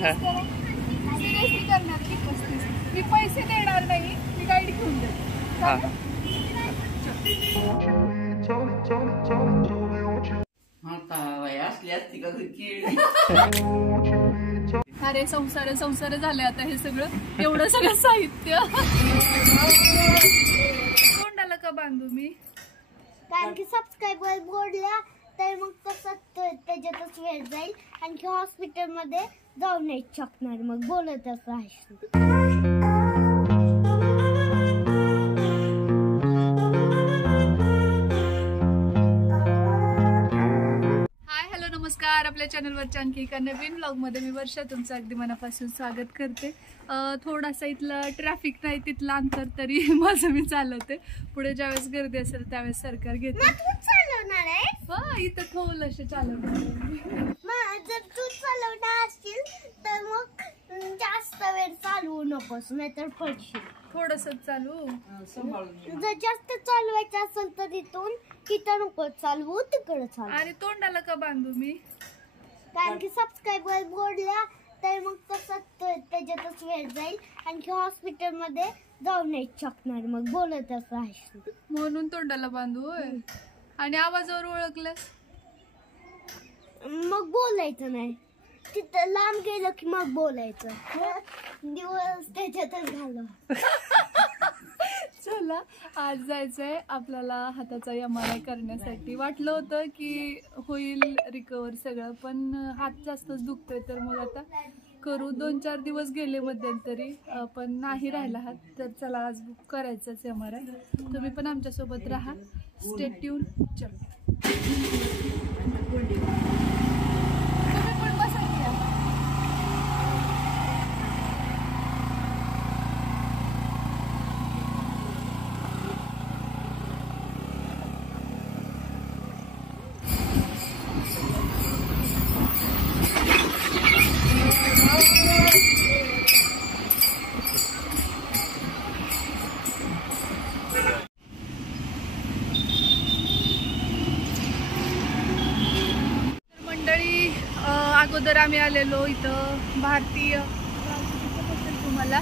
Seriously करणार की 35 मी पैसे देणार नाही मी गाईड घेऊन देते अरे संसार झाले आता हे सगळं एवढं सगळं साहित्य तोंडाला का बांधू मी कारण की सबस्क्राइबर बोलल्या तर मग तसं त्याच्यातच वेळ जाईल आणखी हॉस्पिटलमध्ये जाऊन नाही शकणार मग बोलतच राहायचं नमस्कार आपल्या चॅनलवरच्या आणखी एका नवीन व्लॉगमध्ये मी वर्षा तुमचं अगदी मनापासून स्वागत करते थोडासा इथलं ट्रॅफिक नाही तिथलं अंतर तरी माझं मी चालवते पुढे ज्यावेळेस गर्दी असेल त्यावेळेस सरकार घेते इथं थोडंसं चालवणार जर तू चालवणार असशील तर मग जास्त वेळ चालवू नकोस नाहीतर पडशील थोडंसं चालू जर जास्त चालवायचं असेल तर तिथं नको चालवू तिकडे चालू आणि तोंडाला का बांधू मी कारण की सबस्क्राइबर बोलल्या तर मग तसं त्याच्यातच वेळ जाईल आणखी हॉस्पिटलमध्ये जाऊन नाही शकणार मग बोलतच राहायचं म्हणून तोंडाला बांधू आणि आवाजावर ओळखलंस मग बोलायचं नाही तिथं लांब गेलं की मग बोलायचं दिवस त्याच्यातच घालव चला आज जायचंय आपल्याला हाताचा MRI करण्यासाठी वाटलं होतं की होईल रिकवर सगळं पण हात जास्तच दुखतोय तर मग आता करू 2-4 दिवस गेले मध्यंतरी पण नाही राहिला हात तर चला आज बुक करायचंच MRI तुम्ही पण आमच्यासोबत राहा स्टे ट्यून चल अगोदर आम्ही आलेलो इथं भारतीय तुम्हाला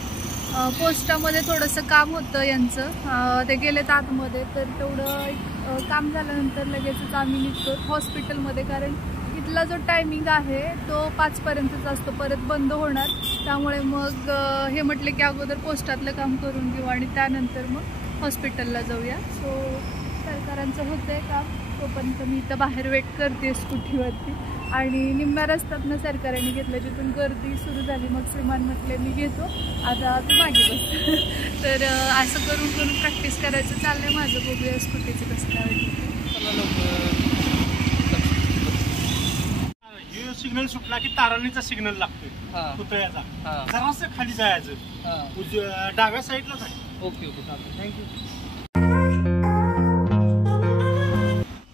पोस्टामध्ये थोडंसं काम होतं यांचं ते गेलेत आतमध्ये तर तेवढं काम झाल्यानंतर लगेचच आम्ही निघतो हॉस्पिटलमध्ये कारण इथला जो टायमिंग आहे तो 5 पर्यंतचा असतो परत बंद होणार त्यामुळे मग हे म्हटले की अगोदर पोस्टातलं काम करून घेऊ आणि त्यानंतर मग हॉस्पिटलला जाऊया सो सरकारांचं होतं आहे काम तोपर्यंत मी इथं बाहेर वेट करते स्कूटीवरती आणि निम्म्या रस्त्यातनं सरकारने घेतलं जिथून गर्दी सुरू झाली मग श्रीमान म्हटले मी घेतो आता तू मागे बस तर असं करून प्रॅक्टिस करायचं चाललंय माझं बघूया स्कूटीचं कसं काय सिग्नल सुटला की ताराणीचा सिग्नल लागतोय पुतळ्याचा जरासं खाली जायचं डाव्या साईडलाच आहे ओके चालतं थँक्यू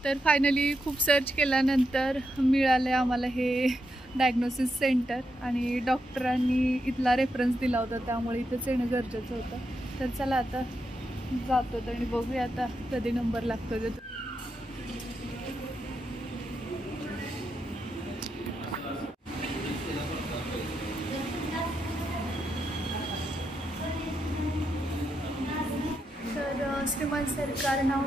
तर फायनली खूप सर्च केल्यानंतर मिळाले आम्हाला हे डायग्नोसिस सेंटर आणि डॉक्टरांनी इथला रेफरन्स दिला होता त्यामुळे इथंच येणं गरजेचं होतं तर चला आता जातो आणि बघूया आता कधी नंबर लागतो ते तर श्रीमान सरकार नाव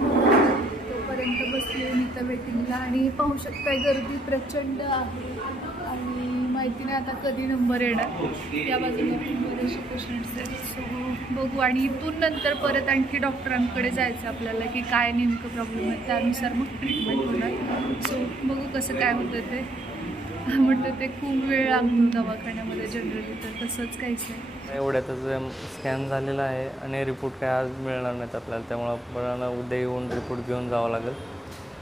तोपर्यंत बसले इथं वेटिंगला आणि पाहू शकताय गर्दी प्रचंड आहे आणि माहिती नाही आता कधी नंबर येणार या बाजूला पण बरेचसे पेशंट्स आहेत सो बघू आणि इथून नंतर परत आणखी डॉक्टरांकडे जायचं आपल्याला की काय नेमकं प्रॉब्लेम आहे त्यानुसार मग ट्रीटमेंट होणार सो बघू कसं काय होतं ते म्हटलं ते खूप वेळ लागतो दवाखान्यामध्ये जनरली तर तसंच काहीच नाही एवढ्यातच स्कॅन झालेला आहे आणि रिपोर्ट काय आज मिळणार नाहीत आपल्याला त्यामुळं आपल्याला उद्या येऊन रिपोर्ट घेऊन जावं लागेल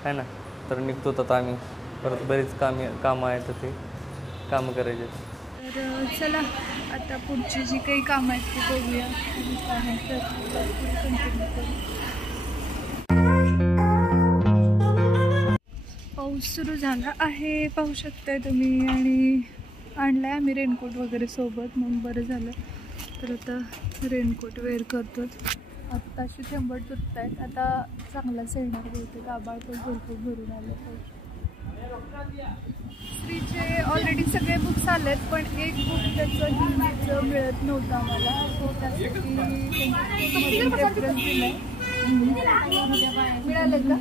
आहे ना तर निघतो आता आम्ही परत बरीच कामं आहेत ते कामं करायचे तर चला आता पुढची जी काही कामं आहेत ती बघूया तर कंटिन्यू करू पाऊस सुरू झाला आहे पाहू शकताय तुम्ही आणि आणलाय आम्ही रेनकोट वगैरे सोबत म्हणून बरं झालं तर आता रेनकोट वेअर करतो आत्ताशी थेंबट तुटत आहेत आता चांगलाच येणार बहुतेक आभाळ पण भरपूर भरून आलं पाऊस श्रीचे ऑलरेडी सगळे बुक्स आलेत, पण एक बुक त्याचं हिंदीचं मिळत नव्हतं आम्हाला, सो त्यासाठी रेफरन्स दिलाय. मिळाले का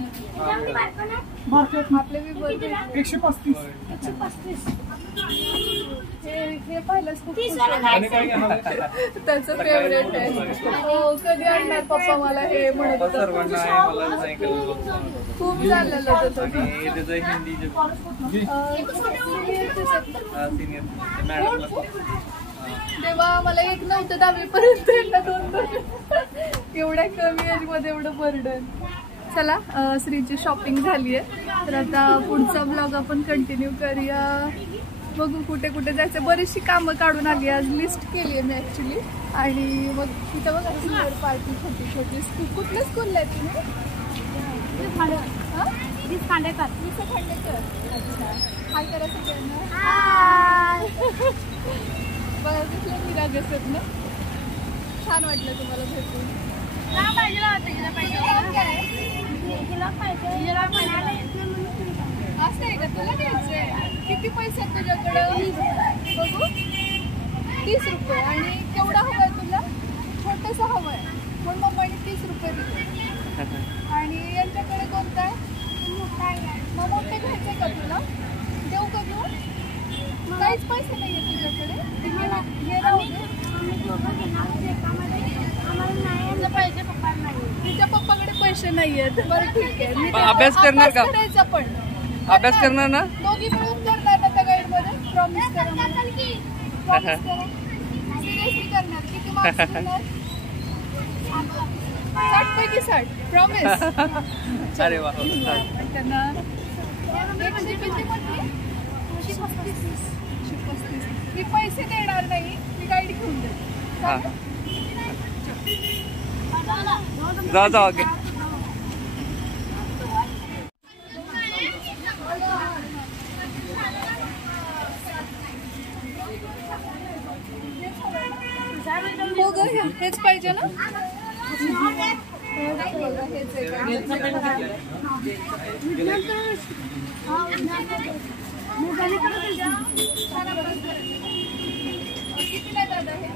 आपले विवर 135. हे पाहिलंच खूप त्याचं फेवरेट आहे. हो, कधी आणणार पप्पा मला हे म्हणत खूप झालेलं होतं. तेव्हा मला एक नव्हतं 10वी पर्यंत, 2 एवढ्या कमी एज मध्ये एवढं बर्डन. चला, श्रीची शॉपिंग झाली आहे, तर आता पुढचा ब्लॉग आपण कंटिन्यू करूया. बघू कुठे कुठे जायचं. बरीचशी कामं काढून आली, आज लिस्ट केली आहे मी ऍक्च्युली. आणि मग तिथं बघा सिनियर पार्टी छोटी छोटी. कुठल्या स्कूलला आहे तुम्ही? खांडेकर. अच्छा, हाय करा सगळ्यांना. बघा तिथलं निरागसत ना. छान वाटलं तुम्हाला भेटून. असं आहे का? तुला द्यायचंय? किती पैसे आहेत तुझ्याकडं? बघू. 30 रुपये. आणि केवढा हवाय तुला? छोटंसं हवंय, पण मम्माने 30 रुपये दिले. आणि यांच्याकडे कोणता आहे? मग मोठे घ्यायचे का तुला? देऊ का घेऊ? काहीच पैसे नाहीये तुझ्याकडे? तुझ्या पप्पाकडे पैसे नाहीयेत. बरं ठीक आहे, मी अभ्यास करणार का? करायचा पण अभ्यास करणार ना? दोघी मिळून करणार ना त्या गाईड मध्ये? प्रॉमिस करा. सिरियसली करणार? किती मार्क्स देणार? 60 पैकी 60. प्रॉमिस? अरे वा. त्यांना 100 किती म्हटले? 135. मी पैसे देणार नाही, मी गाईड घेऊन देते. जा ओके. हो ग, हेच पाहिजे ना? किती नाही दादा हे?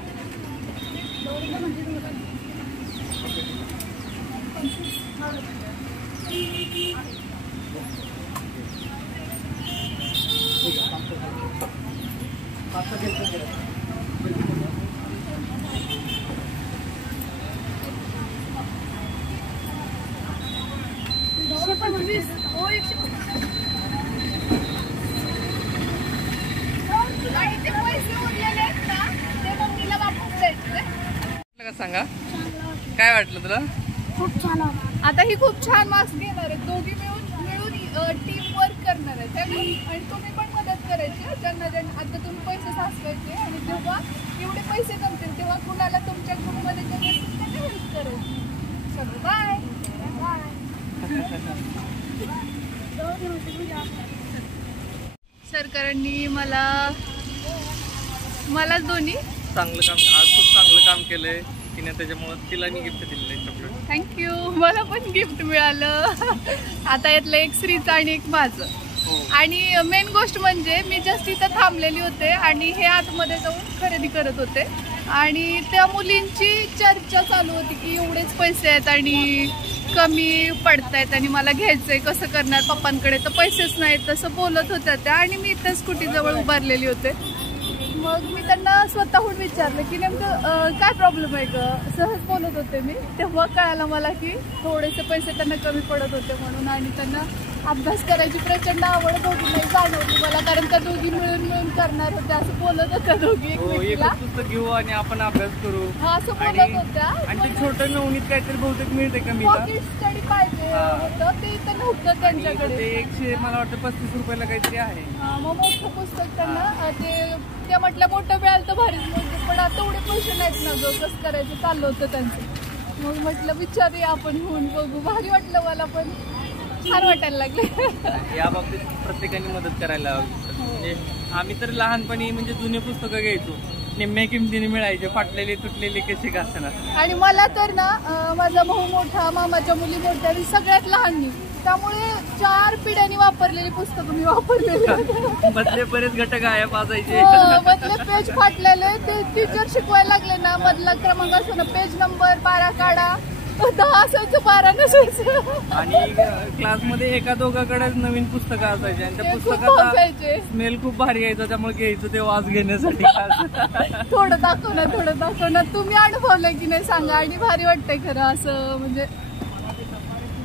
सांगा, काय वाटलं तुला? खूप छान. आता ही खूप छान मार्क्स घेणार आहेत. दोघी मिळून टीम वर्क करणार आहेत आणि तुम्ही पण मदत करायची. ज्यांना आता तुम्ही पैसे साचवायचे आणि जेव्हा एवढे पैसे जमतील तेव्हा कुणाला तुमच्या ग्रुपमध्ये त्यांना हेल्प करायची. चलो बाय. सरकारांनी मला दोन्ही चांगलं काम, आज खूप चांगलं काम केलंय तिने, त्याच्यामुळे तिला मी गिफ्ट दिलेलं आहे चॉकलेट. थँक्यू. मला पण गिफ्ट मिळालं. आता यातलं एक श्रीचं आणि एक माझं. आणि मेन गोष्ट म्हणजे मी जस्ट इथं थांबलेली होते आणि हे आतमध्ये जाऊन खरेदी करत होते आणि त्या मुलींची चर्चा चालू होती की एवढेच पैसे आहेत आणि कमी पडतायत आणि मला घ्यायचंय, कसं करणार, पप्पांकडे तर पैसेच नाहीत, तसं बोलत होत्या त्या. आणि मी इथं स्कूटीजवळ उभारलेली होते. मग मी त्यांना स्वतःहून विचारलं की नेमकं काय प्रॉब्लेम आहे ग, सहज बोलत होते मी. तेव्हा कळालं मला की थोडेसे पैसे त्यांना कमी पडत होते म्हणून. आणि त्यांना अभ्यास करायची प्रचंड आवड दोघींनाही जाणवली मला, कारण त्या दोघी मिळून करणार होत्या असं बोलत होत्या दोघी एकमेकीला. पुस्तक घेऊ आणि आपण अभ्यास करू हा असं बोलत होत्या. आणि ते छोटं नवनीत काहीतरी बहुतेक मिळते का? पॉकेट स्टडी पाहिजे होतं, ते इथं नव्हतं त्यांच्याकडे. ते 100 मला वाटतं 35 रुपयाला काहीतरी आहे. मग मोठं पुस्तक त्यांना ते म्हटलं मोठं मिळालं तर भारीच म्हणते, पण आता एवढे पैसे नाहीत ना ग, कसं करायचं चाललं होतं त्यांचं. मग म्हटलं विचारूया आपण होऊन बघू. भारी वाटलं मला, पण छान वाटायला लागले. या बाबतीत प्रत्येकाने मदत करायला हवी. म्हणजे आम्ही तर लहानपणी म्हणजे जुने पुस्तकं घ्यायचो, निम्म्या किमतीने मिळायचे, फाटलेले तुटलेले कसे का असणार. आणि मला तर ना माझा भाऊ मोठा, मामाच्या मुली मोठ्या, सगळ्यात लहान मी. त्यामुळे 4 पिढ्यांनी वापरलेली पुस्तकं मी वापरलेली. मधले बरेच घटक आहे वाचायचे. मधले पेज फाटलेले, ते टीचर शिकवायला लागले ना, मधला क्रमांक असतो ना, पेज नंबर 12 काढा, 10 असायचं 12 नसायचं. आणि क्लासमध्ये एका दोघाकडे नवीन पुस्तकं असायची आणि त्या पुस्तकाचा स्मेल खूप भारी यायचा, त्यामुळे घ्यायचं ते वास घेण्यासाठी. थोडं दाखव ना. तुम्ही अनुभवलंय की नाही सांगा. आणि भारी वाटतंय खरं असं म्हणजे.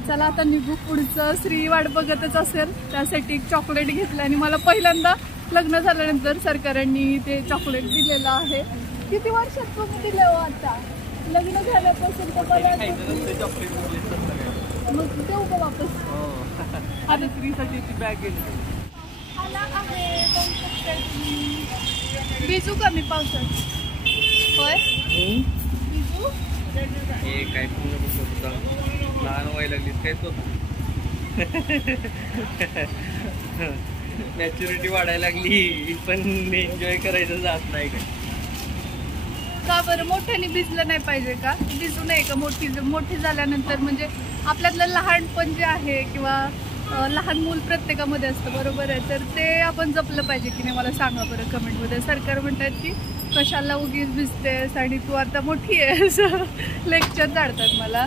चला आता निघू पुढचं. श्री वाट बघतच असेल, त्यासाठी एक चॉकलेट घेतलं. आणि मला पहिल्यांदा लग्न झाल्यानंतर सरकारांनी ते चॉकलेट दिलेलं आहे. किती वर्षात तुम्ही दिलं हो आता? लग्न झाल्यापासून तर मला मग देऊ का वापस? आणि श्रीसाठी ती बॅग गेली. आला आहे, पाहू शकता तुम्ही. भिजू का मी पावसात? होय भिजू. हे काय पूर्ण लहान व्हायला लागलीस काय तो. मॅच्युरिटी वाढायला लागली, पण एन्जॉय करायचं जात नाही काय. का बरं? मोठ्याने भिजलं नाही पाहिजे का? भिजू नये का? मोठी झाल्यानंतर म्हणजे आपल्यातलं लहानपण जे आहे किंवा लहान मूल प्रत्येकामध्ये असतं, बरोबर आहे, तर ते आपण जपलं पाहिजे की नाही? मला सांगा बरं कमेंटमध्ये. सरकार म्हणतात की कशाला उगीच भिजतेस आणि तू आता मोठी आहेस, लेक्चर झाडतात मला.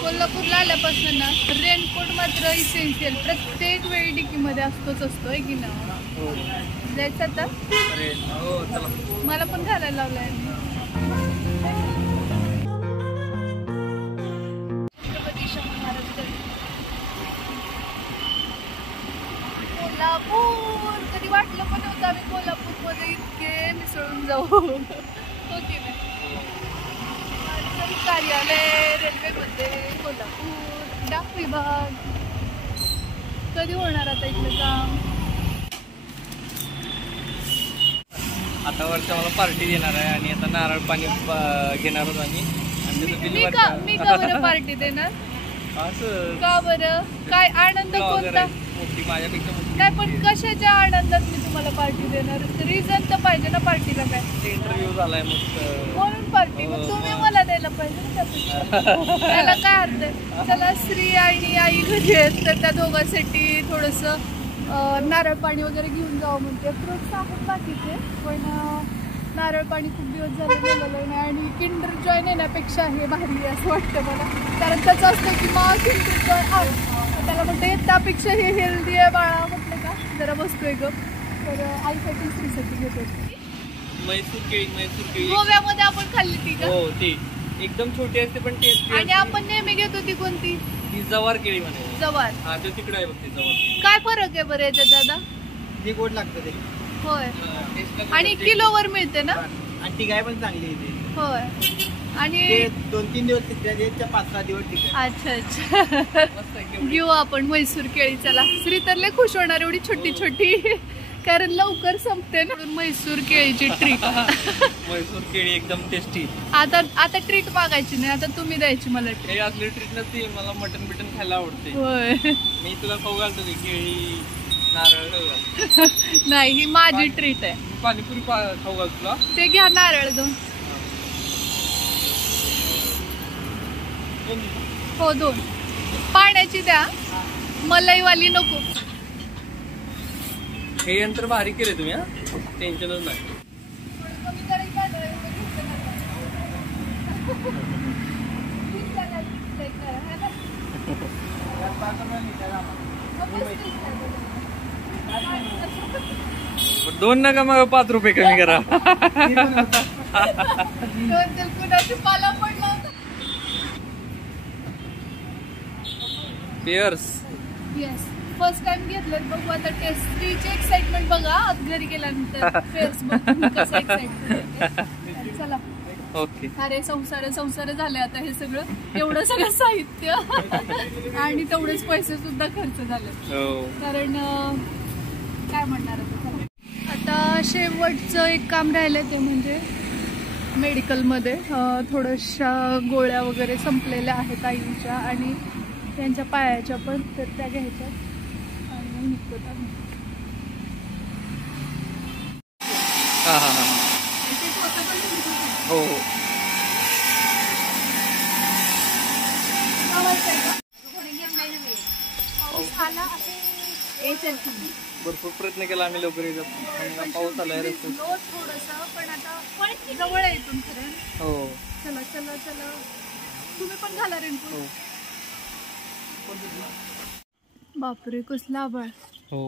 कोल्हापूरला आल्यापासून ना रेनकोट मात्र इसेन्शियल प्रत्येक वेळी डिकीमध्ये असतो आहे की ना? जायचं आता? मला पण घालायला लावलाय. कोल्हापूर कधी वाटलं पण नव्हतं आम्ही कोल्हापूरमध्ये इतके मिसळून जाऊ. हो की नाही? कार्यालय रेल्वेमध्ये कोल्हापूर डाक विभाग. कधी होणार आता इथलं काम? आता वर्षा मला पार्टी देणार आहे आणि आता नारळ पाणी घेणार आहोत आम्ही. मी का बरं पार्टी देणार? असं का बरं? काय आनंद कोणता? माझ्यापेक्षा नाही, पण कशाच्या आनंदात मी तुम्हाला पार्टी देणार? रिझन तर पाहिजे ना पार्टीला. काय इंटरव्ह्यू झालाय मग म्हणून पार्टी? मग तुम्ही मला द्यायला पाहिजे ना त्यापेक्षा. त्याला काय अर्थ आहे? चला, श्री आणि आई घरी आहेत तर त्या दोघांसाठी थोडंसं नारळ पाणी वगैरे घेऊन जावं म्हणते. फ्रुट्स आहेत बाकीचे, पण नारळ पाणी खूप दिवस झाले गेलेलं नाही. आणि किंडर जॉय नेण्यापेक्षा हे भारी आहे असं वाटतं मला. कारण त्याचं असतं की मग किंडर जॉय त्याला म्हणते त्यापेक्षा हे हेल्दी आहे बाळा. म्हटलं का जरा बसतोय ग, तर आईसाठी स्त्रीसाठी घेतो. मैसूर केळी गोव्यामध्ये आपण खाल्ली ती का? हो, ती एकदम छोटी असते पण टेस्टी. आणि आपण नेहमी घेतो ती कोणती? ती जवार केळी म्हणे. जवार. हा, ते तिकडे आहे बघ ते जवार. काय फरक आहे बरं याच्यात दादा? ते गोड लागतं ते. होय. आणि किलोवर मिळते ना? आणि ती गाय पण चांगली आहे. होय. आणि 2-3 दिवस टिकते, 5-6 दिवस टिकते. अच्छा घेऊ आपण मैसूर केळी. चला, श्री तर लय खुश होणार एवढी छोटी छोटी, कारण लवकर संपते ना. मैसूर केळीची ट्रीट. मैसूर केळी एकदम टेस्टी. आता ट्रीट मागायची नाही, आता तुम्ही द्यायची मला ट्रीट. हे असली ट्रीट नसते. मला मटन बिटन खायला आवडते. होय. मी तुला खाऊ घालतो केळी नारळ. नाही, ही माझी ट्रीट आहे. पाणीपुरी खाऊ घालतो तुला. ते घ्या नारळ 2. हो 2. पाण्याची द्या, मलाईवाली नको. हे यंत्र भारी केले तुम्ही. टेन्शनच नाही. दोन नका मग 5 रुपये कमी करा. पेअर्स येस, फर्स्ट टाइम घेतलं. बघू आता टेस्टीची एक्साइटमेंट बघा घरी गेल्यानंतर. पेअर्स बघ कसं एक्साइटमेंट. चला. ओके. अरे संसार झाले आता हे सगळं. एवढं सगळं साहित्य आणि तेवढेच पैसे सुद्धा खर्च झाले. कारण काय म्हणणार आता शेवटचं एक काम राहिलं ते म्हणजे मेडिकलमध्ये थोड्याशा गोळ्या वगैरे संपलेल्या आहेत आईच्या आणि त्यांच्या पायाच्या पण, तर त्या घ्यायच्या आणि मग निघतो आम्ही. हो. मला असे भरपूर प्रयत्न केला आम्ही लवकर येतात, पाऊस आलाय रस्ते थोडस, पण आता जवळ आहे इथून खरं. हो. चला चला चला, तुम्ही पण घाला रेनकोट. बापरे कसला आभाळ. हो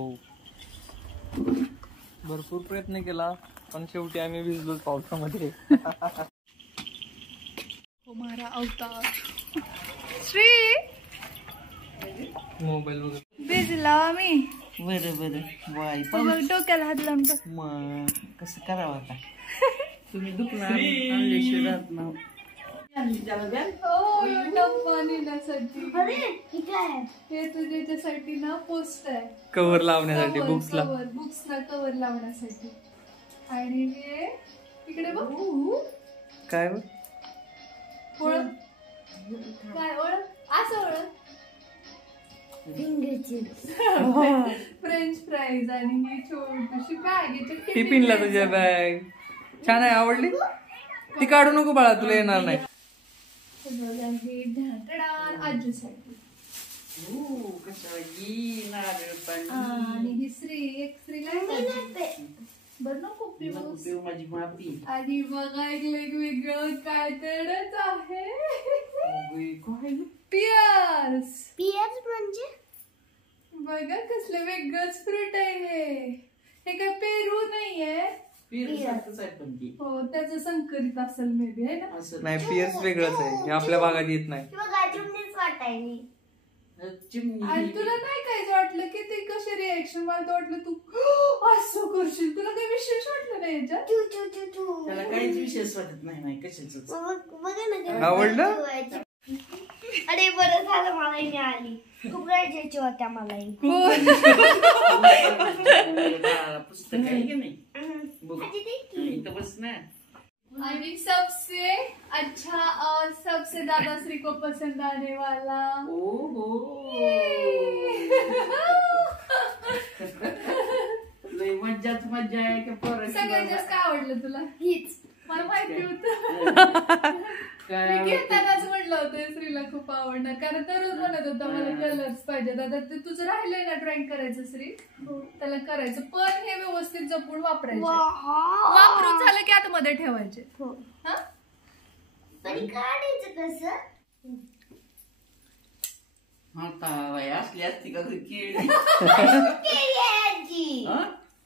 भरपूर प्रयत्न केला पण शेवटी आम्ही भिजलो पावसामध्ये. मारा अवतार श्री मोबाईल वगैरे भिजला मी. बरं डोक्याला हात लावून बस. मग कसं करावं आता. तुम्ही दुखणार आणल्याशिवाय राहत ना. हो डब्बा नेण्यासाठी. अरे हे काय आहे? हे तुझ्यासाठी ना पोस्ट आहे, कव्हर लावण्यासाठी बुक्सला. बुक्सला कव्हर लावण्यासाठी. आणि हे इकडे बघ. काय ओळख काय ओळख असं ओळख. Finger chips. फ्रेंच फ्राईज आणि ही छोटीशी बॅग आहे. टिफिनला तुझ्या बॅग छान आहे, आवडली. ती काढू नको बाळा, तुला येणार नाही. आजीसाठी. आणि ही श्री एक श्री बरं नको पिऊ माझी मापी. आणि बघा एक वेगवेगळं काय तरच आहे. पियर्स. पियर्स म्हणजे बघा कसलं वेगळंच फ्रूट आहे हे काय पेरू नाहीये. हो त्याचं संकरित असेल मे बी, आहे ना. नाही पियर्स वेगळंच आहे, हे आपल्या भागात येत नाही. आणि तुला नाही काय वाटलं की ते कसे रिएक्शन. मला तर वाटलं तू असं करशील, तुला काही विशेष वाटलं नाही याच्यात. त्याला काहीच विशेष वाटत नाही कशाच. आवडलं. अरे बरं झालं मला मिळाली. खूप गरजेची होत्या मला. पुस्तक आहे की नाही इथं बस ना. आणि सबसे अच्छा और सबसे ज्यादा श्री को पसंद आने वाला. लय मज्जाच मज्जा आहे की पोरं. सगळ्यात जास्त काय आवडलं तुला? हीच मला माहिती होतं. मी घेतानाच म्हटलं होतं श्रीला खूप आवडणार, कारण दररोज म्हणत होता मला कलर्स पाहिजे. दादा ते तुझं राहिलंय ना ड्रॉइंग करायचं श्री, त्याला करायचं, पण हे व्यवस्थित जपून वापरायचे. वापरून झालं की आतमध्ये ठेवायचे. हा काढायचं कसं? असली असती का केळी.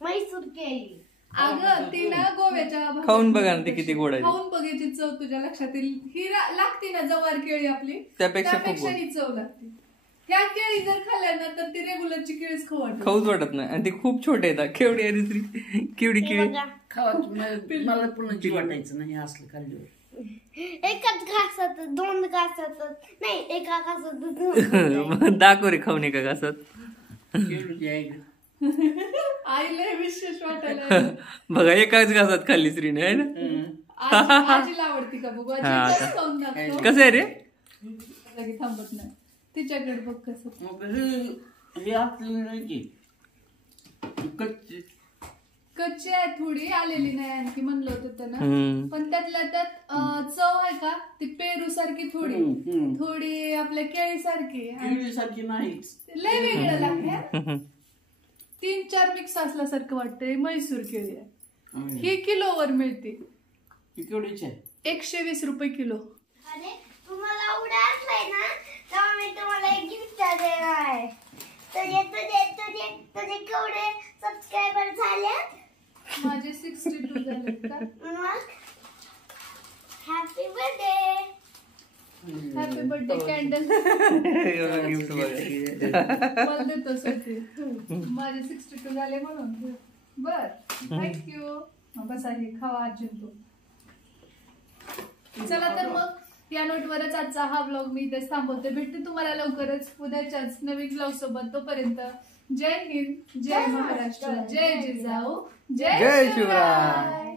म्हैसूर केळी. अगं ती ना गोव्याच्या खाऊन बघा ना ती किती गोड आहे. खाऊन बघायची चव तुझ्या लक्षात येईल. ही लागते ना जवार केळी आपली, त्यापेक्षा ही चव लागते. ह्या केळी जर खाल्ल्या ना तर ती रेग्युलरची केळीच खाऊच वाटत नाही. आणि ती खूप छोटे येतात. केवढी आहे दुसरी केवढी केळी. मला पुन्हा जी वाटायचं नाही असलं खाल्ल्यावर. एकाच घासात 2 घासात नाही, एका घासात. दाखव रे खाऊन एका घासात. केळी आहे आईला विशेष वाटायला. बघा एकाच घासात खाल्ली श्रीने, आहे ना. आजीला आवडती का बघू. कसं आहे रे. लगे थांबत नाही तिच्याकडे बघ कसं. हे आपल्याला कच्ची आहे, थोडी आलेली नाही आणखी म्हणलं होतं त्यानं. पण त्यातल्या त्यात चव आहे का ती पेरू सारखी, थोडी आपल्या केळी सारखी नाहीच. लय वेगळं लागते. 3-4 मिक्स असल्यासारखं वाटतंय. म्हैसूर केळी आहे ही किलोवर मिळते. 120 रुपये किलो. अरे तुम्हाला आवडलाय ना तर मी तुम्हाला एक गिफ्ट देणार आहे. तुझे केवढे सबस्क्रायबर झाले? माझे 62 झाले का. मग happy birthday. Happy birthday candle मला देतोस. माझे 62 झाले म्हणून. बर थँक्यू. बस आहे खावा अर्जुन तू. चला तर मग या नोटवरच आजचा हा ब्लॉग मी इथेच थांबवते. भेटते तुम्हाला लवकरच उद्याच्याच नवीन ब्लॉग सोबत. तोपर्यंत जय हिंद, जय महाराष्ट्र, जय जिजाऊ, जय शिवराय.